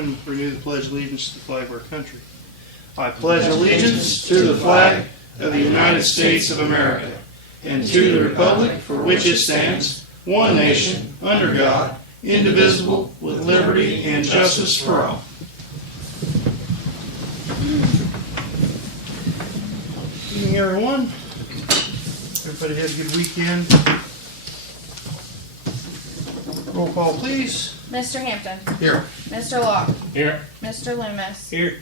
and renew the Pledge of Allegiance to the flag of our country. I pledge allegiance to the flag of the United States of America and to the republic for which it stands, one nation, under God, indivisible, with liberty and justice for all. Good evening, everyone. Everybody had a good weekend. Roll call, please. Mr. Hampton. Here. Mr. Locke. Here. Mr. Loomis. Here.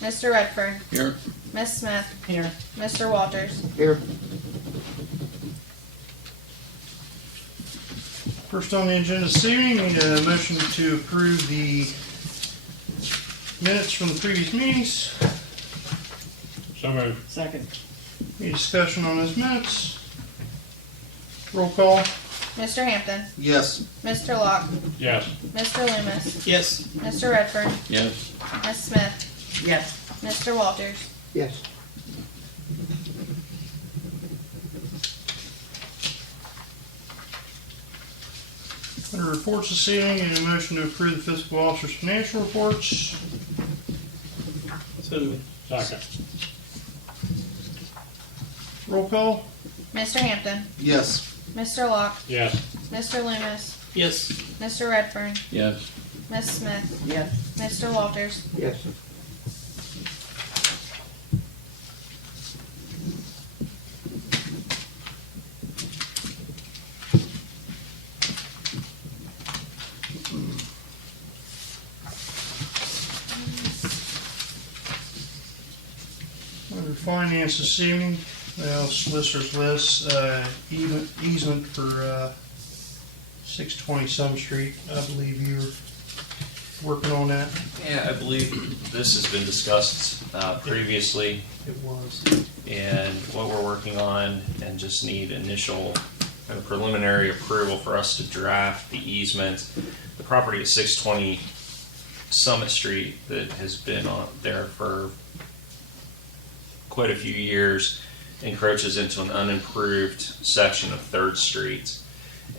Mr. Redfern. Here. Miss Smith. Here. Mr. Walters. Here. First on the agenda this evening, we need a motion to approve the minutes from the previous meetings. So moved. Second. Any discussion on those minutes? Roll call. Mr. Hampton. Yes. Mr. Locke. Yes. Mr. Loomis. Yes. Mr. Redfern. Yes. Miss Smith. Yes. Mr. Walters. Yes. Under reports this evening, need a motion to approve the fiscal officer's financial reports. So moved. Second. Roll call. Mr. Hampton. Yes. Mr. Locke. Yes. Mr. Loomis. Yes. Mr. Redfern. Yes. Miss Smith. Yes. Mr. Walters. Yes. Under finance this evening, well, solicitor's list, easement for 620 Sum Street. I believe you were working on that. Yeah, I believe this has been discussed previously, It was. and what we're working on, and just need initial preliminary approval for us to draft the easement. The property at 620 Summit Street that has been on there for quite a few years encroaches into an unimproved section of 3rd Street,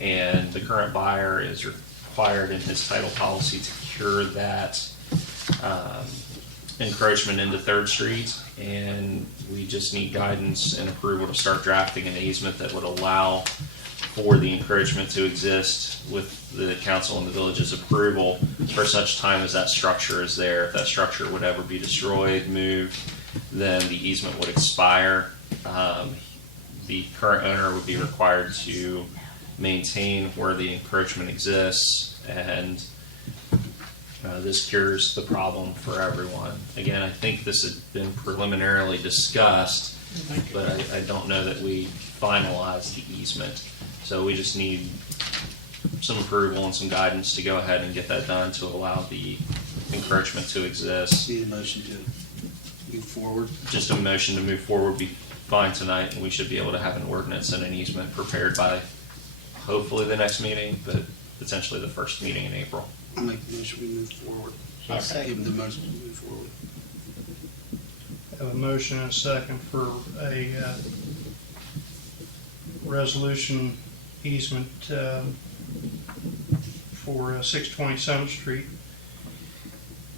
and the current buyer is required in his title policy to cure that encroachment into 3rd Street, and we just need guidance and approval to start drafting an easement that would allow for the encroachment to exist with the council and the village's approval for such time as that structure is there. If that structure would ever be destroyed, moved, then the easement would expire. The current owner would be required to maintain where the encroachment exists, and this cures the problem for everyone. Again, I think this had been preliminarily discussed, but I don't know that we finalized the easement. So we just need some approval and some guidance to go ahead and get that done to allow the encroachment to exist. Need a motion to move forward. Just a motion to move forward would be fine tonight, and we should be able to have an ordinance and an easement prepared by hopefully the next meeting, but potentially the first meeting in April. I'll make the motion we move forward. Second. Give the motion to move forward. Have a motion and a second for a resolution easement for 620 Summit Street.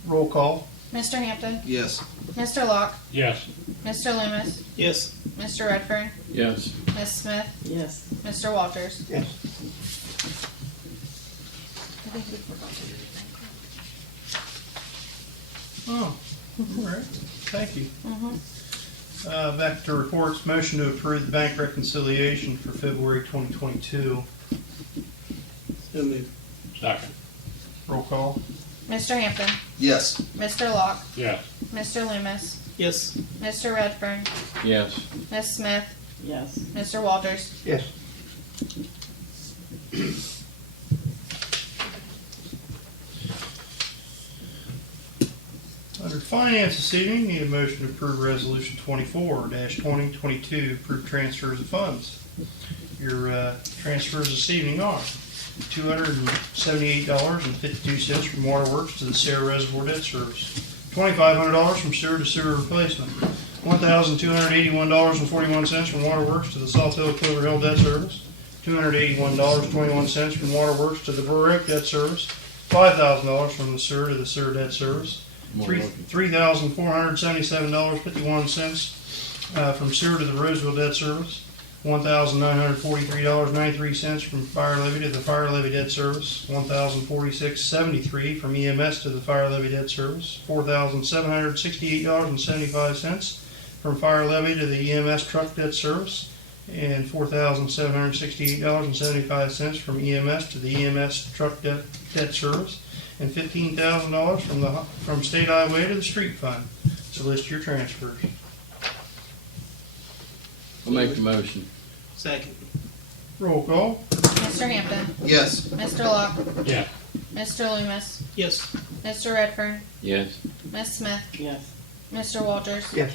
Roll call. Mr. Hampton. Yes. Mr. Locke. Yes. Mr. Loomis. Yes. Mr. Redfern. Yes. Miss Smith. Yes. Mr. Walters. Yes. I think we forgot to do the Oh, all right. Thank you. bank. Back to reports. Motion to approve the bank reconciliation for February 2022. So moved. Second. Roll call. Mr. Hampton. Yes. Mr. Locke. Yes. Mr. Loomis. Yes. Mr. Redfern. Yes. Miss Smith. Yes. Mr. Walters. Yes. Under finance this evening, need a motion to approve resolution 24-2022, approve transfers of funds. Your transfers this evening are $278.52 from Waterworks to the Sarah Reservoir Debt Service, $2,500 from sewer to sewer replacement, $1,281.41 from Waterworks to the Salt Hill Clover Hill Debt Service, $281.21 from Waterworks to the Burrick Debt Service, $5,000 from the sewer to the sewer debt service. More $3,477.51 from sewer to the Roseville debt service. $1,943.93 from fire levy to the fire levy debt service. $1,046.73 from EMS to the fire levy debt service. $4,768.75 from fire levy to the EMS truck debt service, and $4,768.75 from EMS to the EMS truck debt service, and $15,000 from state highway to the street fund. So list your transfers. I'll make the motion. Second. Roll call. Mr. Hampton, Yes. Mr. Locke, Yeah. Mr. Loomis, Yes. Mr. Redfern, Yes. Ms. Smith, Yes. Mr. Walters. Yes.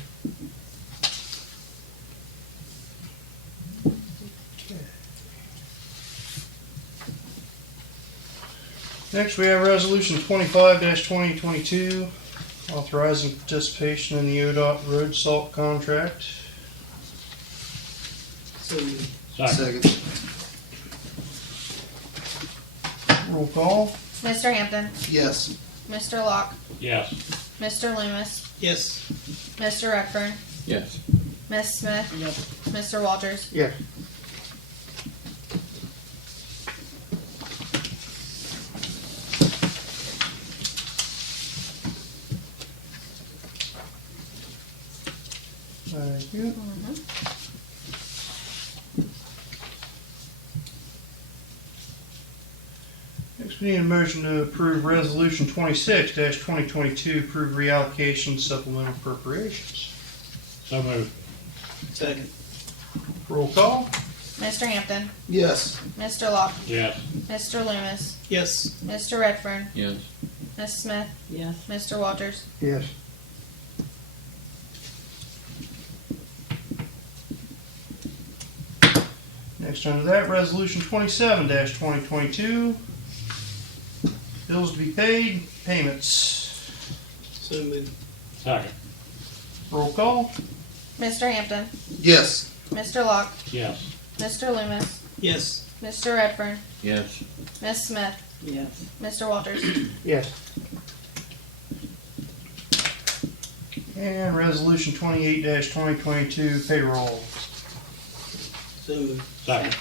Next, we have Resolution 25-2022, authorizing participation in the Odot road salt contract. Second. Roll call. Mr. Hampton, Yes. Mr. Locke, Yes. Mr. Loomis, Yes. Mr. Redfern, Yes. Ms. Smith, Yes. Mr. Walters. Yes. Thank you. Next, we need a motion to approve Resolution 26-2022, approve reallocation supplemental appropriations. So moved. Second. Roll call. Mr. Hampton, Yes. Mr. Locke, Yes. Mr. Loomis, Yes. Mr. Redfern, Yes. Ms. Smith, Yes. Mr. Walters. Yes. Next under that, Resolution 27-2022, bills to be paid, payments. So moved. Second. Roll call. Mr. Hampton, Yes. Mr. Locke, Yes. Mr. Loomis, Yes. Mr. Redfern, Yes. Ms. Smith, Yes. Mr. Walters. Yes. And Resolution 28-2022, payroll. So moved. Second.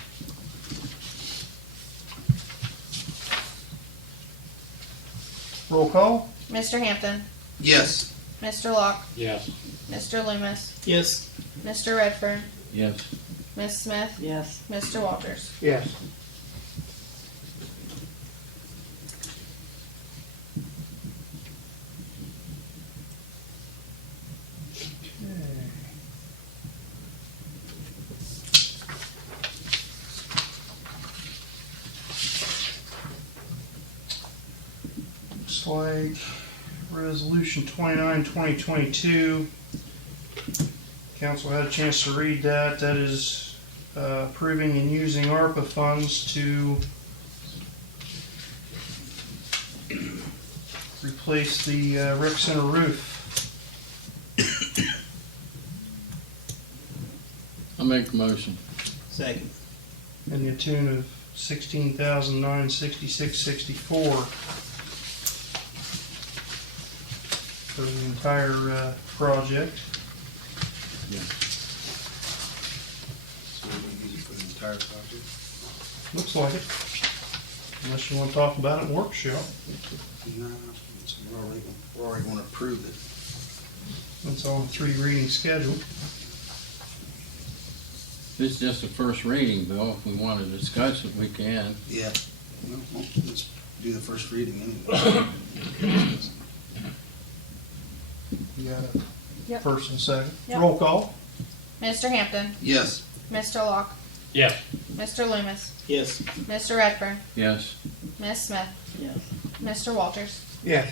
Roll call. Mr. Hampton, Yes. Mr. Locke, Yes. Mr. Loomis, Yes. Mr. Redfern, Yes. Ms. Smith, Yes. Mr. Walters. Yes. Looks like Resolution 29-2022. Council had a chance to read that. That is approving and using ARPA funds to replace the rec center roof. I'll make the motion. Second. In the tune of $16,966.64 for the entire project. Yeah. So we're going to use it for the entire project? Looks like it. Unless you want to talk about it in workshop. No, so we're already going to approve it. It's on a 3-reading schedule. This is just the first reading, Bill. If we want to discuss it, we can. Yeah. Well, let's do the first reading anyway. You got a Yep. first and second. Yep. Roll call. Mr. Hampton, Yes. Mr. Locke, Yes. Mr. Loomis, Yes. Mr. Redfern, Yes. Ms. Smith, Yes. Mr. Walters. Yes.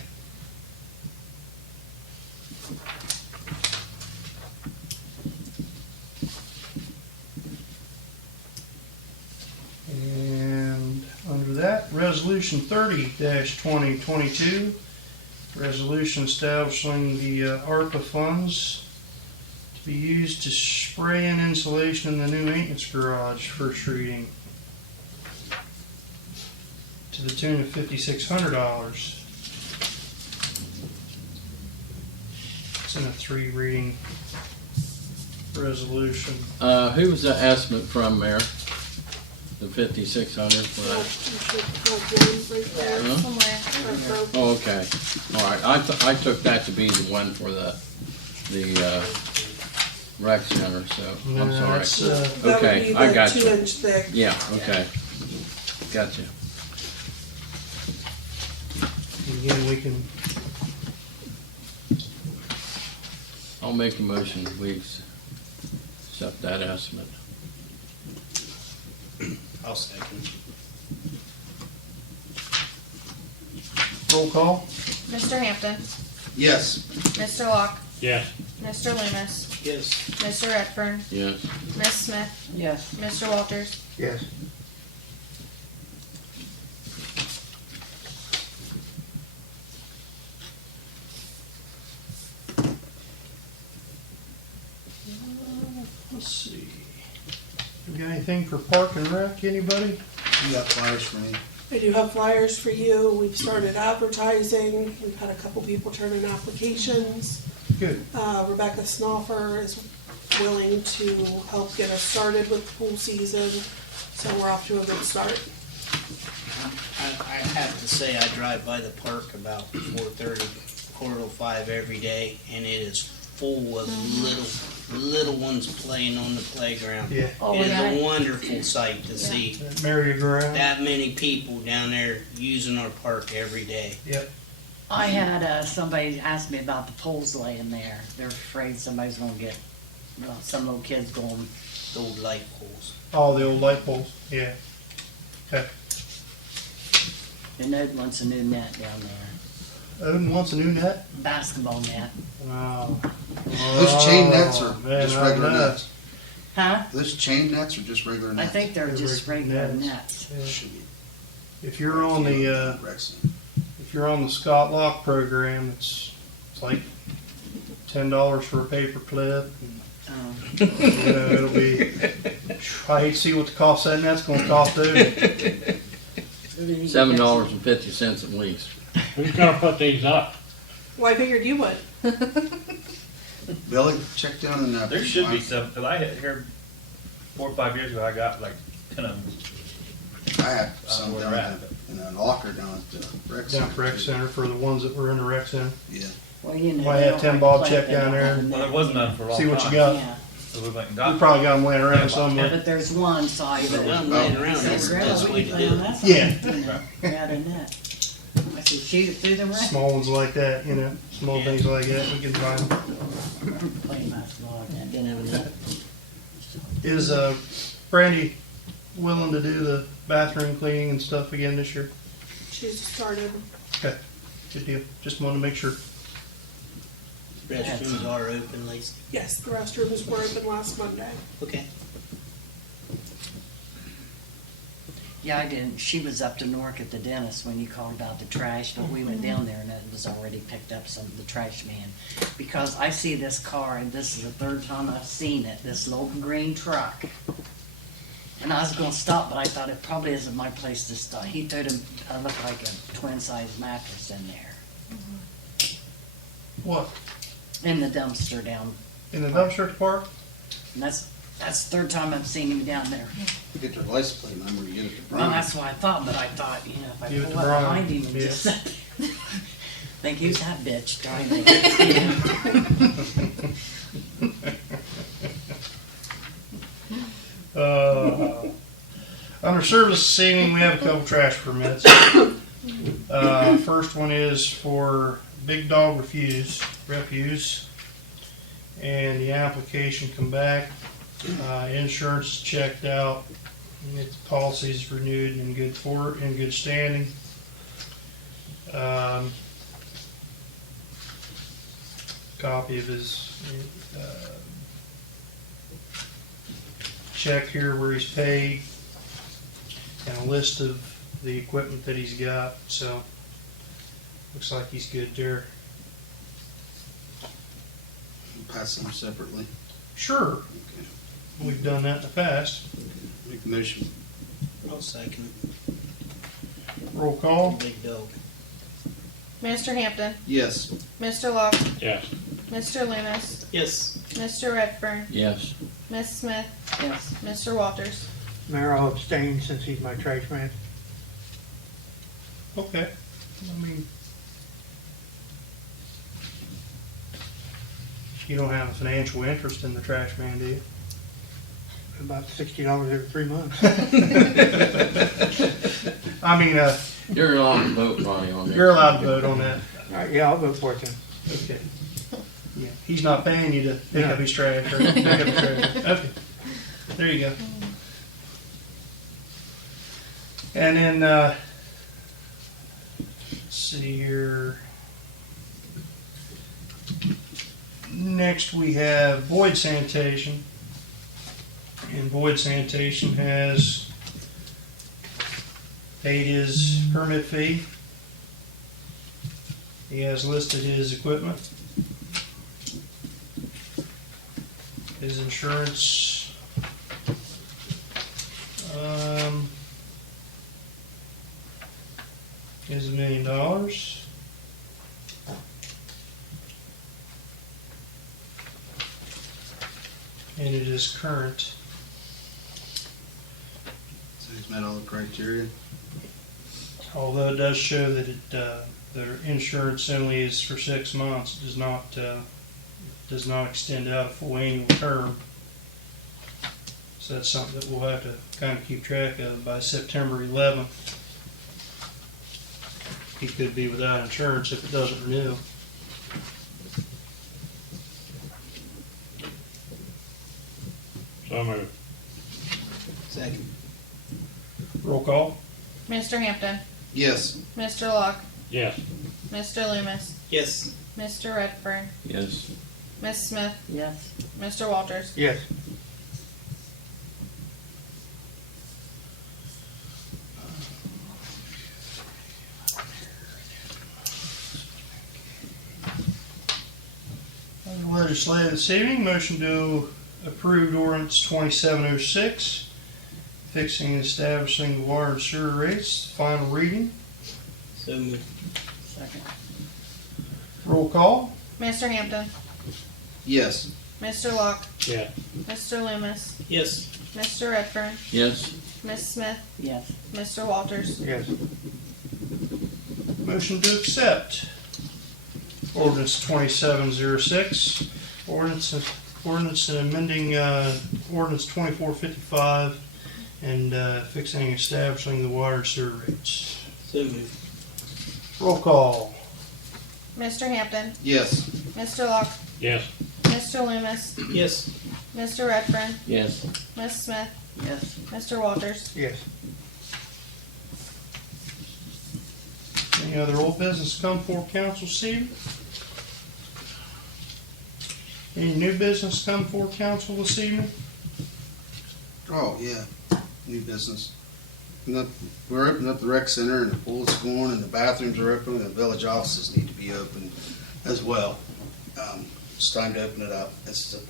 And under that, Resolution 30-2022, resolution establishing the ARPA funds to be used to spray in insulation in the new maintenance garage, first reading. to the tune of $5,600. It's in a 3-reading resolution. Who was the estimate from, Mayor? The 5,600 for that? Huh? Somewhere. Oh, okay. All right. I took that to be the one for the rec center, so I'm No, sorry. that's, Okay, I got you. 2-inch thick. Yeah, okay. Gotcha. again, we can, I'll make a motion, we accept that estimate. I'll second. roll call? Mr. Hampton, Yes. Mr. Locke, Yes. Mr. Loomis, Yes. Mr. Redfern, Yes. Miss Smith, Yes. Mr. Walters. Yes. Let's see. We got anything for Park and Rec, anybody? You got flyers for me? I do have flyers for you. We've started advertising. We've had a couple people turn in applications. Good. Rebecca Snoffer is willing to help get us started with the pool season, so we're off to a good start. I have to say, I drive by the park about 4:30, 4:05 every day, and it is full of little ones playing on the playground. Yeah. It is a wonderful sight to see Merry-go-round. that many people down there using our park every day. Yep. I had somebody ask me about the poles laying there. They're afraid somebody's gonna get, some little kids going. Those light poles. Oh, the old light poles. Yeah. Okay. And Ed wants a new net down there, Odin wants a new net? basketball net. Wow. Those chain nets are Man, just I regular know. nets. Huh? Those chain nets are just regular I nets. think they're just regular Nets. nets. Yeah. Should be. If you're on the if you're on the Scott Lock program, it's like $10 for a paper clip. Um, You know, it'll be. I hate to see what the cost of that net's going to cost Odin. $7.50 at least. Who's gonna put these up? Well, I figured you would. Billy, check down in that. There should be some, because I had here 4 or 5 years ago, I got like 10 of them. I had some where down they're at, at. in an locker down at the rec center. Down at the rec center for the ones that were in the rec center. Yeah. Well, you know. Might they have don't 10 like Bob to check play if down they don't there. have a Well, net. there was none for a long See time. what you got. Yeah, So we went and You got probably got them laying around somewhere. but there's one side But that. I'm laying around, that's the best way to do it. Yeah. Got a net. I said, shoot it through the rack. Small ones like that, you know, small things like that, we can find. Playing basketball and that. Didn't have a net. Is Brandy willing to do the bathroom cleaning and stuff again this year? She's started. Okay, good deal. Just wanted to make sure. Restrooms are open, Lacey. Yes, the restrooms were open last Monday. Okay. Yeah, I didn't. She was up to Newark at the dentist when you called about the trash, but we went down there and it was already picked up some of the trash man. Because I see this car, and this is the third time I've seen it, this little green truck. And I was gonna stop, but I thought it probably isn't my place to stop. He threw looked like a twin-size mattress in there, What, in the dumpster down. in the dumpster at the park? And that's the third time I've seen him down there. You get their license plate number, you get it to Well, Brian. that's what I thought, but I thought, if I Give it pull to up Brian, behind him and yeah. just think who's that bitch driving? Under service this evening, we have a couple trash permits. First one is for Big Dog Refuse, and the application come back. Insurance is checked out, and its policy is renewed and in good standing. Copy of his check here where he's paid, and a list of the equipment that he's got, so looks like he's good there. Pass them separately. Sure, Okay. we've done that in the past. Make a motion. I'll second it. Roll call. Big dog. Mr. Hampton, Yes. Mr. Locke, Yes. Mr. Loomis, Yes. Mr. Redfern, Yes. Miss Smith, Yes. Mr. Walters. Mayor, I'll abstain since he's my trash man. Okay. I mean, you don't have a financial interest in the trash man, do you? About $60 every 3 months. I mean, You're allowed to vote, Ronnie, on this. you're allowed to vote on that. All right, yeah, I'll vote for it then. Okay. Yeah, he's not paying you to pick up his trash or pick up his trash. Okay. There you go. And then, let's see here. Next we have void sanitation. And void sanitation has paid his permit fee. He has listed his equipment. His insurance, is $1 million. And it is current. So he's met all the criteria. Although it does show that the insurance only is for 6 months, it does not extend out a full annual term. So that's something that we'll have to kind of keep track of. By September 11th, he could be without insurance if it doesn't renew. So moved. Second. Roll call. Mr. Hampton, Yes. Mr. Locke, Yes. Mr. Loomis, Yes. Mr. Redfern, Yes. Miss Smith, Yes. Mr. Walters. Yes. Legislative this evening, motion to approve ordinance 2706, fixing and establishing the water and sewer rates, final reading. So moved. Second. Roll call. Mr. Hampton, Yes. Mr. Locke, Yes. Mr. Loomis, Yes. Mr. Redfern, Yes. Miss Smith, Yes. Mr. Walters. Yes. Motion to accept ordinance 2706, ordinance amending ordinance 2455 and fixing and establishing the water and sewer rates. So moved. Roll call. Mr. Hampton, Yes. Mr. Locke, Yes. Mr. Loomis, Yes. Mr. Redfern, Yes. Miss Smith, Yes. Mr. Walters. Yes. Any other old business come for council this evening? Any new business come for council this evening? Oh, yeah. New business. We're opening up the rec center and the pool's going and the bathrooms are open and the village offices need to be open as well. It's time to open it up. This is a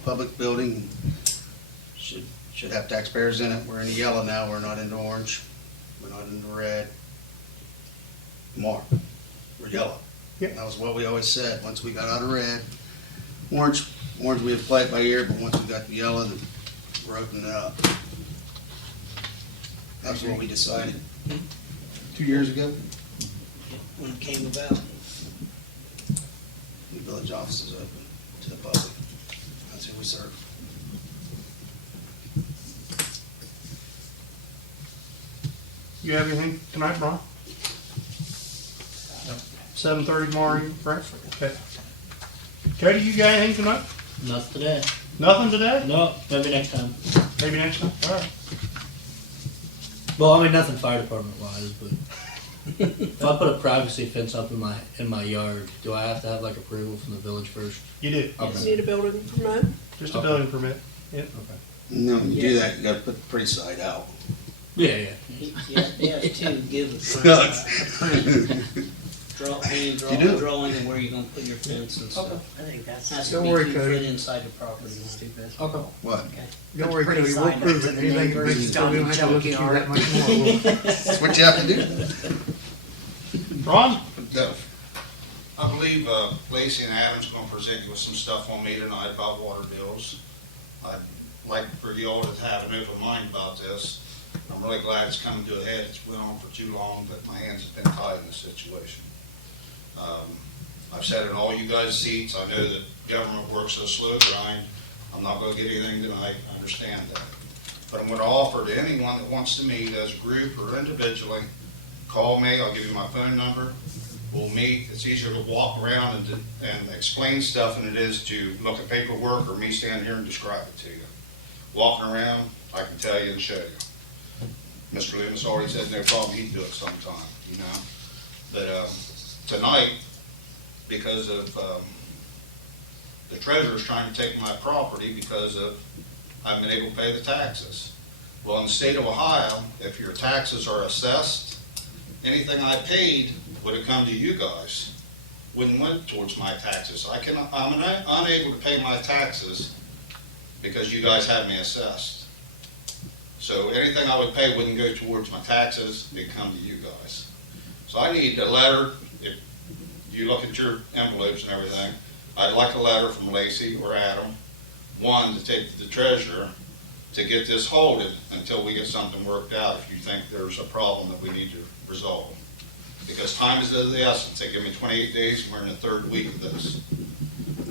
public building. Should have taxpayers in it. We're in the yellow now. We're not into orange. We're not into red. More. We're yellow. Yep. That was what we always said. Once we got out of red, orange we had to play it by ear, but once we got the yellow, then we're opening it up. That's what we decided 2 years ago. When it came about. The village office is open to the public. That's who we serve. You have anything tonight, Brian? 7:30 tomorrow, right? Okay. Cody, you got anything tonight? Not today. Nothing today? No, maybe next time. Maybe next time? All right. Well, I mean nothing fire department wise, but if I put a privacy fence up in my yard, do I have to have like approval from the village first? You do. You Okay. need a building permit. Just a Okay. building permit. Yep. Okay. No, when you do that, you gotta put the pretty side out. Yeah, yeah. Yeah, to give a Any You do? drawing of where you're gonna put your fence and stuff. I think that's Has to Don't be worry, 2 Cody. foot inside the property line. stupid. Okay. What? Don't worry, Pretty Cody, we'll sign prove up to it. the Anything that neighbors, makes it so we don't have to look at you junkyard. that much more. We'll- That's what you have to do. Ron? I believe Lacey and Adam's going to present you with some stuff on me tonight about water bills. I'd like for you all to have an open mind about this. I'm really glad it's coming to a head. It's went on for too long, but my hands have been tied in this situation. I've sat in all you guys' seats. I know that government works a slow grind. I'm not going to get anything tonight. I understand that. But I'm going to offer to anyone that wants to meet as a group or individually, call me. I'll give you my phone number. We'll meet. It's easier to walk around and explain stuff than it is to look at paperwork or me stand here and describe it to you. Walking around, I can tell you and show you. Mr. Loomis already said no problem, he'd do it sometime, you know. But tonight, because of the treasurer's trying to take my property because of I haven't been able to pay the taxes. Well, in the state of Ohio, if your taxes are assessed, anything I paid would have come to you guys, wouldn't went towards my taxes. I'm unable to pay my taxes because you guys have me assessed. So anything I would pay wouldn't go towards my taxes, it'd come to you guys. So I need a letter. If you look at your envelopes and everything, I'd like a letter from Lacey or Adam, one to take to the treasurer to get this halted until we get something worked out if you think there's a problem that we need to resolve. Because time is of the essence. They give me 28 days and we're in the 3rd week of this.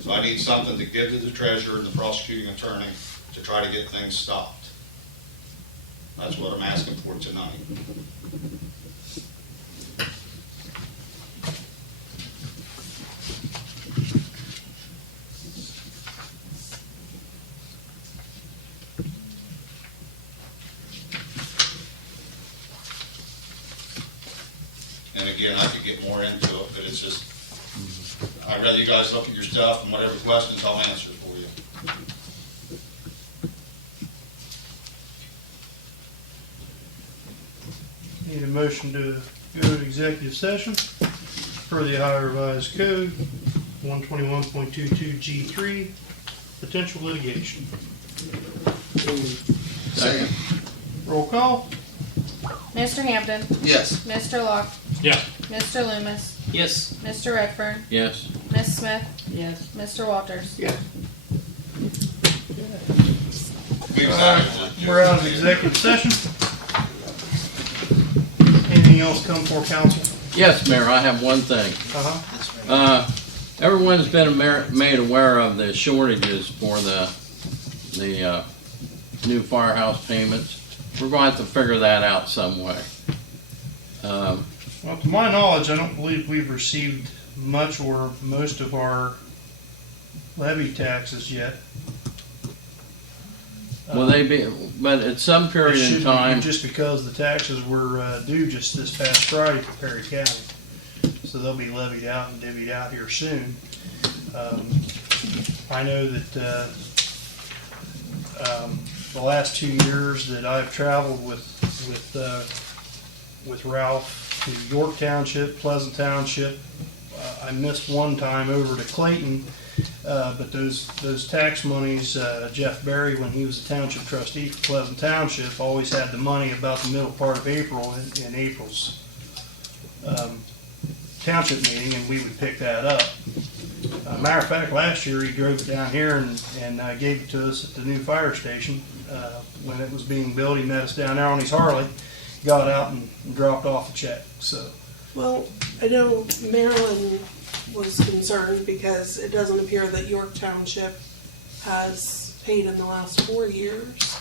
So I need something to give to the treasurer and the prosecuting attorney to try to get things stopped. That's what I'm asking for tonight. And again, I could get more into it, but it's just, I'd rather you guys look at your stuff and whatever questions I'll answer for you. Need a motion to go to executive session per the Ohio Revised Code 121.22G3, potential litigation. Second. Roll call. Mr. Hampton, Yes. Mr. Locke, Yes. Mr. Loomis, Yes. Mr. Redfern, Yes. Miss Smith, Yes. Mr. Walters. Yeah. We're out of executive session. Anything else come for council? Yes, Mayor, I have one thing. Everyone's been made aware of the shortages for the new firehouse payments. We're going to have to figure that out some way. Well, to my knowledge, I don't believe we've received much or most of our levy taxes yet. Will they be, but at some It period in shouldn't be time, just because the taxes were due just this past Friday for Perry County. So they'll be levied out and divvied out here soon. I know that the last 2 years that I've traveled with Ralph to York Township, Pleasant Township, I missed one time over to Clayton. But those tax monies, Jeff Berry, when he was a township trustee for Pleasant Township, always had the money about the middle part of April in April's township meeting, and we would pick that up. Matter of fact, last year he drove it down here and gave it to us at the new fire station when it was being built. He met us down there on his Harley, got out and dropped off a check. So. Well, I know Marilyn was concerned because it doesn't appear that York Township has paid in the last 4 years.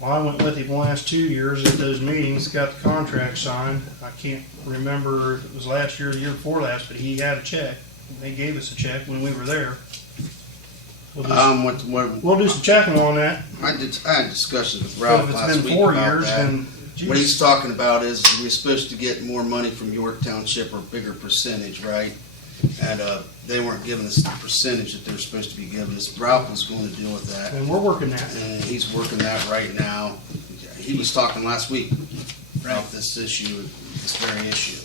Well, I went with him the last 2 years at those meetings, got the contract signed. I can't remember if it was last year or the year before last, but he had a check. They gave us a check when we were there. We'll do some checking on that. I had discussions with But Ralph if last it's been week 4 about years, that. then What geez, he's talking about is we're supposed to get more money from York Township or bigger percentage, right? And they weren't giving us the percentage that they're supposed to be giving us. Ralph was going to deal with that, and we're working that. and he's working that right now. He was talking last week about this issue, this very issue.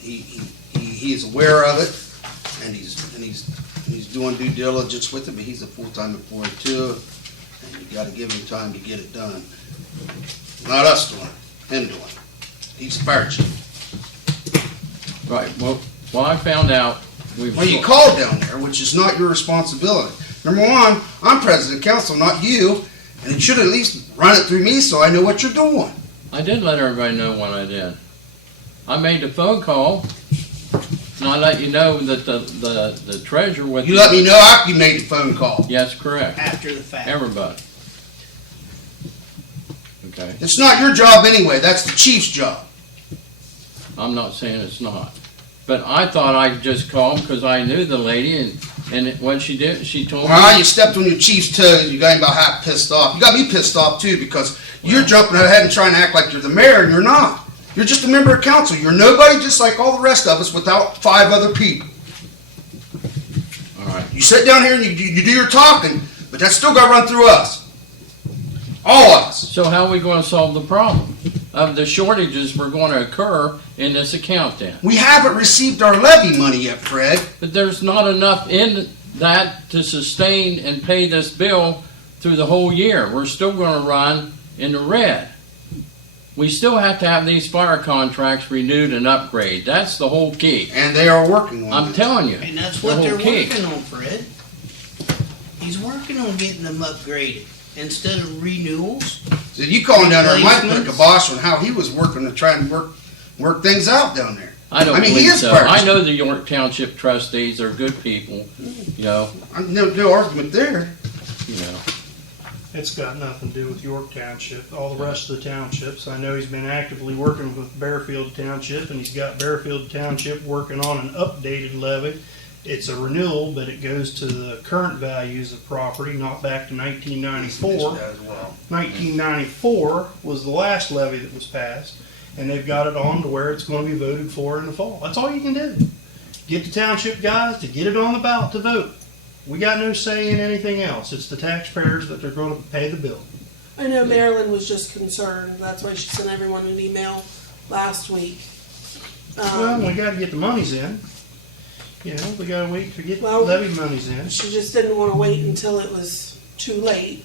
He is aware of it, and he's doing due diligence with it, but he's a full-time employee too, and you gotta give him time to get it done. Not us doing it, him doing it. He's the fire chief. Right, well, I found out we've. Well, you called down there, which is not your responsibility. Number one, I'm president of council, not you, and you should at least run it through me so I know what you're doing. I did let everybody know what I did. I made the phone call, and I let you know that the treasurer with. You let me know after you made the phone call. Yes, correct. After the fact. Everybody. Okay, It's not your job anyway, that's the chief's job. I'm not saying it's not. But I thought I'd just call him because I knew the lady, and what she did, she told me. Well, you stepped on your chief's toes, you got him about half pissed off. You got me pissed off too, because you're jumping ahead and trying to act like you're the mayor, and you're not. You're just a member of council. You're nobody just like all the rest of us without 5 other people. All right. You sit down here and you do your talking, but that's still got to run through us. All of us. So how are we going to solve the problem of the shortages we're going to occur in this account then? We haven't received our levy money yet, Fred. But there's not enough in that to sustain and pay this bill through the whole year. We're still going to run in the red. We still have to have these fire contracts renewed and upgraded. That's the whole key. And they are working on I'm it. telling you. And that's the what whole they're key. working on, Fred. He's working on getting them upgraded. Instead of renewals, So you calling down there might put a Replacements? kibosh on how he was working to try and work things out down there. I don't I mean, he believe is so. first. I know the York Township trustees are good people, you know. No argument there. You know. It's got nothing to do with York Township, all the rest of the townships. I know he's been actively working with Bearfield Township, and he's got Bearfield Township working on an updated levy. It's a renewal, but it goes to the current values of property, not back to 1994. 1994 was the last levy that was passed, and they've got it on to where it's going to be voted for in the fall. That's all you can do. Get the township guys to get it on the ballot to vote. We got no say in anything else. It's the taxpayers that are going to pay the bill. I know Marilyn was just concerned, that's why she sent everyone an email last week. Well, we got to get the monies in. You know, we got to wait to get Well- levy monies in. She just didn't want to wait until it was too late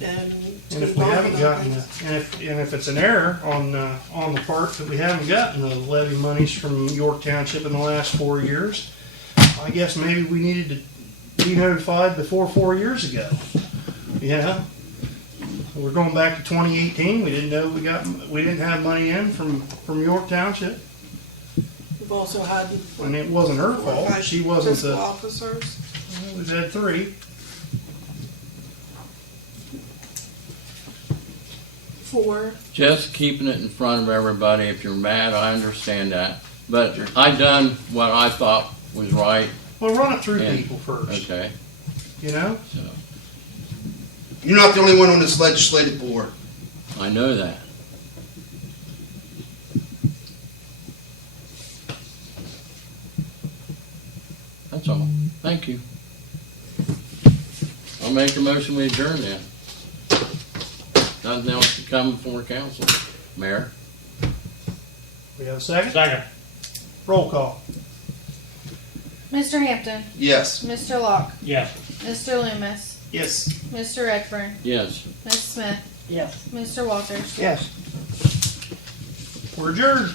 and to And if move we on haven't with gotten, it. and if it's an error on the part that we haven't gotten the levy monies from York Township in the last 4 years, I guess maybe we needed to be notified before 4 years ago. You know, we're going back to 2018. We didn't know we didn't have money in from York Township, We've also had and it wasn't her 4 or fault. 5 She wasn't fiscal the. officers. We've had 3. 4. Just keeping it in front of everybody. If you're mad, I understand that. But I done what I thought was right. Well, run it through And- people first. Okay. You know. So You're not the only one on this legislative board. I know that. That's all. Thank you. I'll make a motion we adjourn then. Nothing else to come before council. Mayor? We have a second. Second. Roll call. Mr. Hampton, Yes. Mr. Locke, Yes. Mr. Loomis, Yes. Mr. Redfern, Yes. Ms. Smith, Yes. Mr. Walters. Yes. We're adjourned.